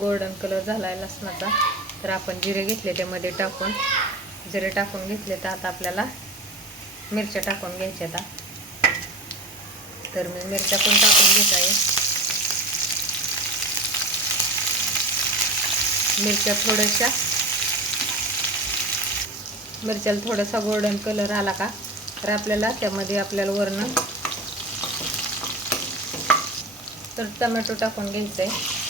Golden colour झाला आहे लसणाचा. तर आपण जिरे घेतले त्यामध्ये टाकून. जिरे टाकून घेतले तर आता आपल्याला मिरच्या टाकून घ्यायच्या आता. तर मी मिरच्या पण टाकून घेत आहे. मिरच्या थोड्याशा. मिरच्याला थोडासा गोल्डन कलर आला का तर आपल्याला त्यामध्ये आपल्याला वरणं. तर टमॅटो टाकून घ्यायचं आहे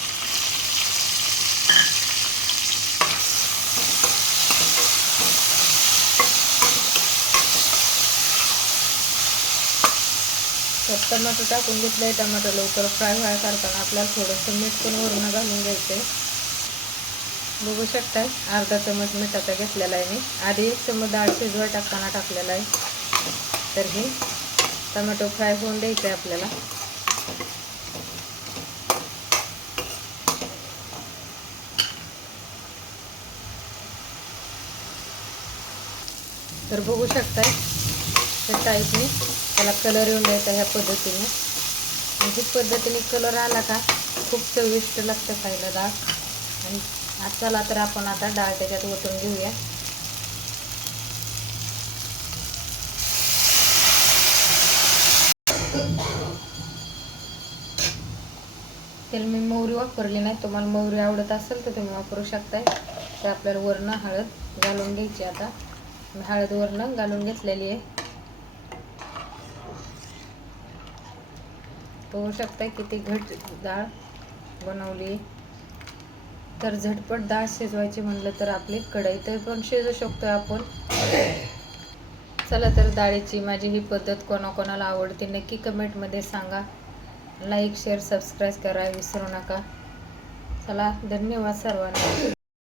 तर टमाटो टाकून घेतलं आहे टमाटो लवकर फ्राय व्हाय करताना आपल्याला थोडंसं मीठ पण वरून घालून घ्यायचं आहे बघू शकताय अर्धा चमच मिठाचा घेतलेला आहे मी. आधी एक चमच डाळ शिजवा टाकताना टाकलेला आहे. तर हे टमॅटो फ्राय होऊन द्यायचं आहे आपल्याला. तर बघू शकताय त्या टाईपने त्याला कलर येऊन द्यायचा ह्या पद्धतीने. आणि पद्धतीने कलर आला का खूप चविष्ट लागतं खायला डाळ आणि आज चला तर आपण आता डाळ त्याच्यात ओतून घेऊया. त्याला मी मोहरी वापरली नाही. तुम्हाला मोहरी आवडत असेल तर तुम्ही वापरू शकताय. तर आपल्याला वरणं हळद घालून घ्यायची आता. मी हळद वरणं घालून घेतलेली आहे. पाहू शकता किती घट डाळ बनवली. तर झटपट डाळ शिजवायची म्हणलं तर आपली कढई तर पण शिजू शकतो आपण. चला तर डाळीची माझी ही पद्धत कोणाकोणाला आवडते नक्की कमेंटमध्ये सांगा. लाईक शेअर सबस्क्राईब करा विसरू नका. चला धन्यवाद सर्वांना.